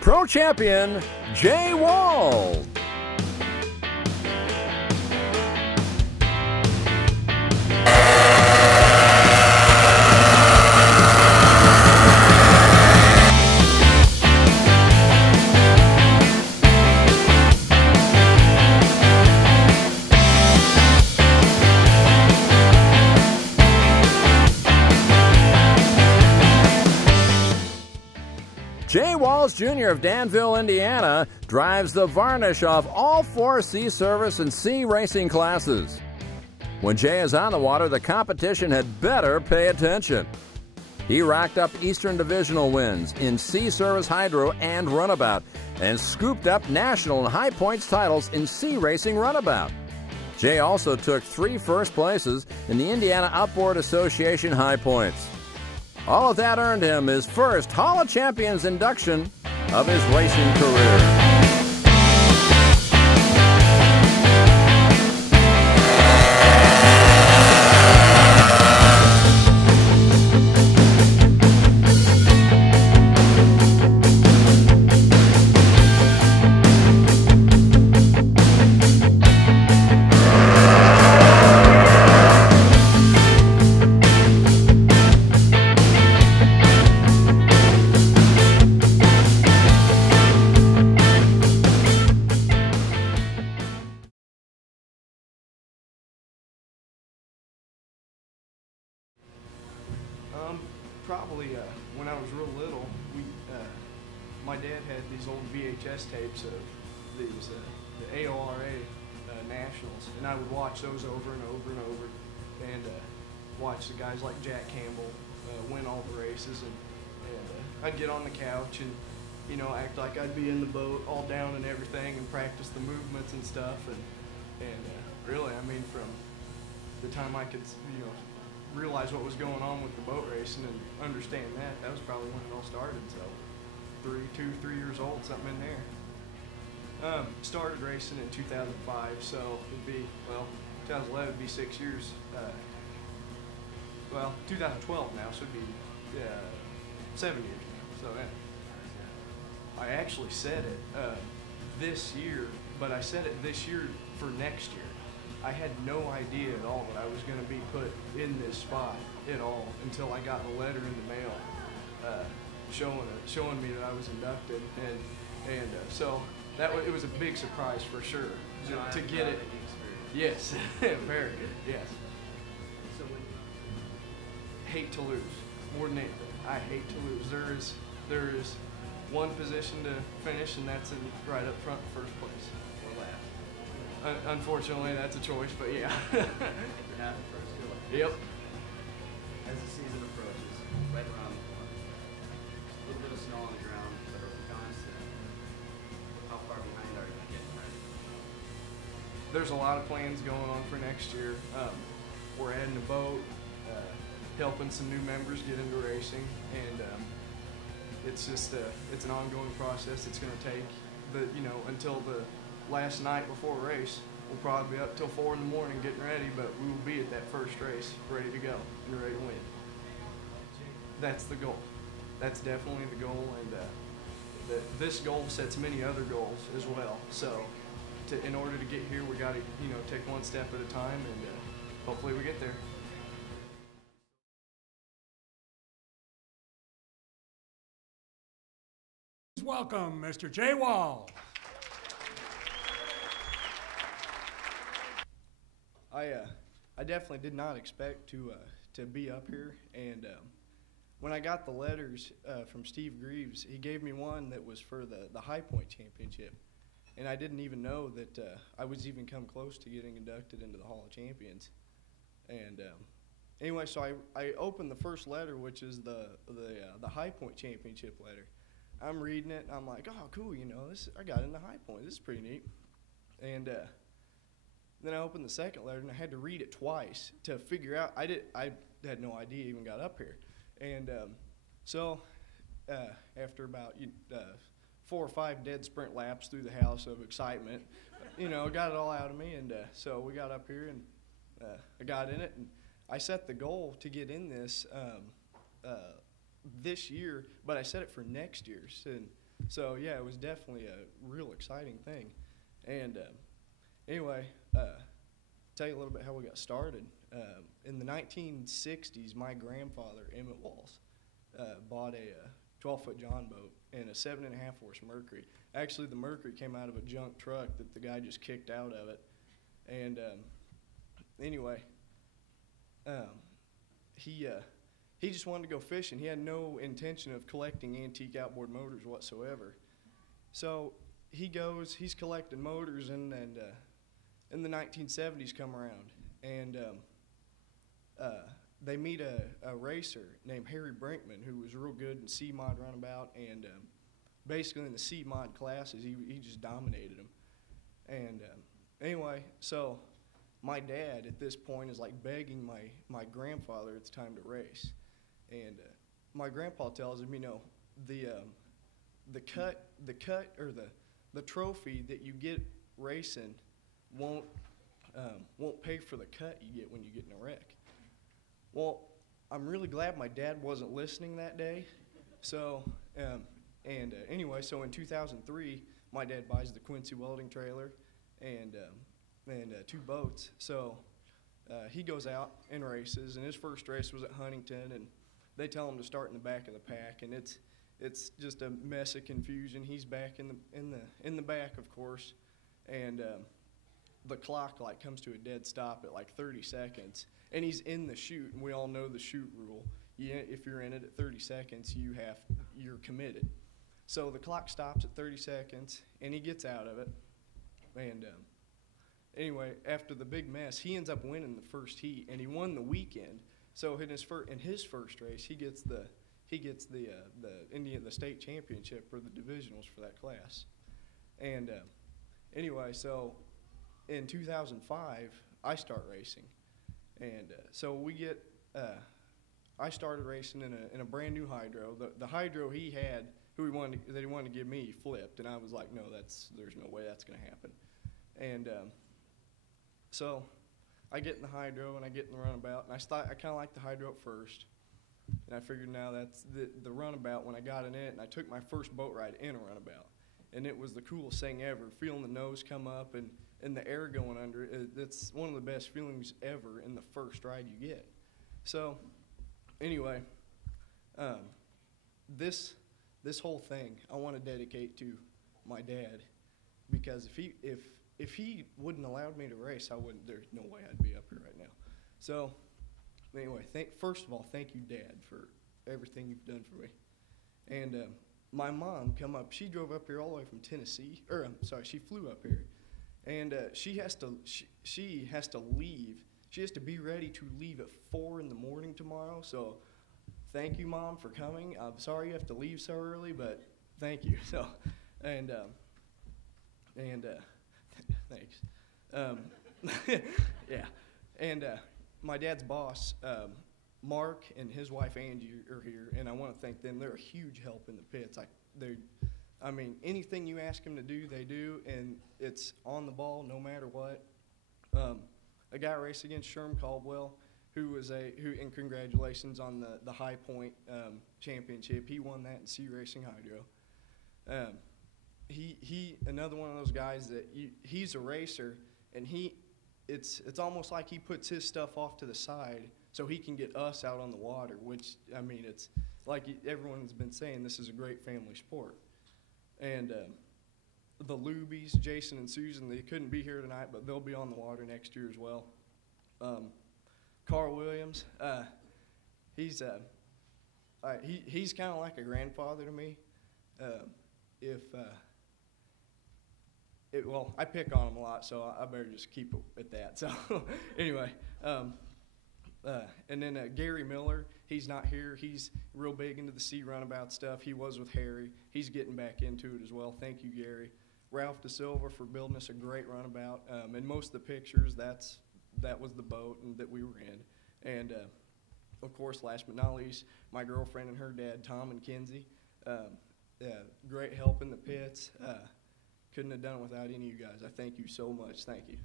Pro champion Jay Walls. Jay Walls Jr. of Danville, Indiana, drives the varnish off all 4 C service and C racing classes. When Jay is on the water, the competition had better pay attention. He racked up Eastern Divisional wins in C service hydro and runabout, and scooped up national and high points titles in C racing runabout. Jay also took 3 first places in the Indiana Outboard Association high points. All of that earned him his first Hall of Champions induction of his racing career. Probably when I was real little, my dad had these old VHS tapes of these the AORA nationals, and I would watch those over and over and over, and watch the guys like Jack Campbell win all the races, and I'd get on the couch and act like I'd be in the boat all down and everything, and practice the movements and stuff, and really, I mean, from the time I could realize what was going on with the boat racing and understand that was probably when it all started. So 3 years old, something in there. Started racing in 2005, so it'd be 2011 would be 6 years. 2012 now, so it'd be 7 years now. So yeah, I actually said it this year, but I said it this year for next year. I had no idea at all that I was going to be put in this spot at all until I got a letter in the mail showing me that I was inducted, and so it was a big surprise for sure to get it. Yes, very good. Yes. So hate to lose more than anything. I hate to lose. There is one position to finish, and that's right up front, first place. Unfortunately, that's a choice, but yeah. Yep. As the season approaches, right around the corner, a little bit of snow on the ground, but are we constant? How far behind are you getting ready? There's a lot of plans going on for next year. We're adding a boat, helping some new members get into racing, and it's just it's an ongoing process. It's going to take until the last night before a race. We'll probably be up till 4 in the morning getting ready, but we will be at that first race ready to go and ready to win. That's the goal. That's definitely the goal, and this goal sets many other goals as well. So in order to get here, we got to take one step at a time, and hopefully we get there. Welcome, Mr. Jay Walls. I definitely did not expect to be up here, and when I got the letters from Steve Greaves, he gave me one that was for the High Point Championship, and I didn't even know that I was even come close to getting inducted into the Hall of Champions. And anyway, so I opened the first letter, which is the High Point Championship letter. I'm reading it, and I'm like, oh, cool, I got into High Point. This is pretty neat. And then I opened the second letter, and I had to read it twice to figure out. I had no idea I even got up here. And so after about 4 or 5 dead sprint laps through the house of excitement, got it all out of me. And so we got up here, and I got in it. And I set the goal to get in this this year, but I set it for next year's. And So yeah, it was definitely a real exciting thing. And anyway, tell you a little bit how we got started. In the 1960s, my grandfather, Emmett Walls, bought a 12-foot John boat and a 7.5 horse Mercury. Actually, the Mercury came out of a junk truck that the guy just kicked out of it. And anyway, he just wanted to go fishing. He had no intention of collecting antique outboard motors whatsoever. So he goes, he's collecting motors, and in the 1970s come around, and they meet a racer named Harry Brinkman, who was real good in C-Mod runabout, and basically in the C-Mod classes, he just dominated them. And anyway, so my dad at this point is like begging my grandfather at the time to race. And my grandpa tells him, you know, the trophy that you get racing won't pay for the cut you get when you get in a wreck. Well, I'm really glad my dad wasn't listening that day. So, anyway, so in 2003, my dad buys the Quincy welding trailer and 2 boats. So he goes out and races, and his first race was at Huntington, and they tell him to start in the back of the pack, and it's just a mess of confusion. He's back in the back, of course, and the clock like comes to a dead stop at like 30 seconds, and he's in the chute, and we all know the chute rule. If you're in it at 30 seconds, you're committed. So the clock stops at 30 seconds, and he gets out of it, and anyway, after the big mess, he ends up winning the first heat, and he won the weekend. So in his first race, he gets the state championship or the divisionals for that class. And anyway, so in 2005, I start racing, and so we get. I started racing in a brand new hydro. The hydro he had, that he wanted to give me, flipped, and I was like, no, there's no way that's going to happen. And so I get in the hydro and I get in the runabout, and I kind of like the hydro at first, and I figured now that's the runabout when I got in it, and I took my first boat ride in a runabout, and it was the coolest thing ever, feeling the nose come up and the air going under it. It's one of the best feelings ever in the first ride you get. So anyway, this whole thing I want to dedicate to my dad, because if he wouldn't allowed me to race, there's no way I'd be up here right now. So anyway, first of all, thank you, Dad, for everything you've done for me. And my mom she drove up here all the way from Tennessee, she flew up here, and she has to leave. She has to be ready to leave at 4 in the morning tomorrow. So thank you, Mom, for coming. I'm sorry you have to leave so early, but thank you. So and thanks. Yeah, and my dad's boss, Mark, and his wife Angie are here, and I want to thank them. They're a huge help in the pits. I mean, anything you ask them to do, they do, and it's on the ball no matter what. A guy raced against Sherm Caldwell, and congratulations on the High Point championship. He won that in C Racing Hydro. He another one of those guys that he's a racer, and it's almost like he puts his stuff off to the side so he can get us out on the water, which, I mean, it's like everyone's been saying, this is a great family sport. And the Lubies, Jason and Susan, they couldn't be here tonight, but they'll be on the water next year as well. Carl Williams, he's kind of like a grandfather to me. Well, I pick on him a lot, so I better just keep it at that. So anyway, and then Gary Miller, he's not here. He's real big into the C runabout stuff. He was with Harry. He's getting back into it as well. Thank you, Gary. Ralph DeSilva for building us a great runabout. And most of the pictures, that was the boat that we were in. And of course, last but not least, my girlfriend and her dad, Tom and Kinsey. Great help in the pits. Couldn't have done it without any of you guys. I thank you so much. Thank you.